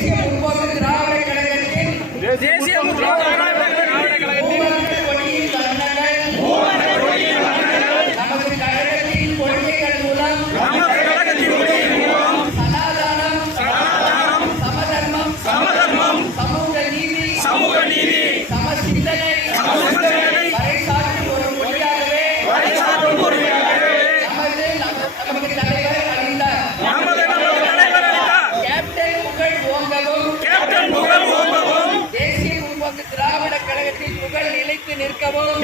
தேசிய முற்போக்கு திராவிட கழகத்தின் கொடியின் வண்ணங்கள் நமது கழகத்தின் கொள்கைகள் மூலம் சனாதனம், சமதர்மம், சமூக நீதி, சமசிந்தனை பறைசாற்றும் ஒரு மொழியாகவே நமது தலைவர் அளித்தார். கேப்டன் புகழ் ஓங்கவும் தேசிய முற்போக்கு திராவிட கழகத்தின் புகழ் நிலைத்து நிற்கவும்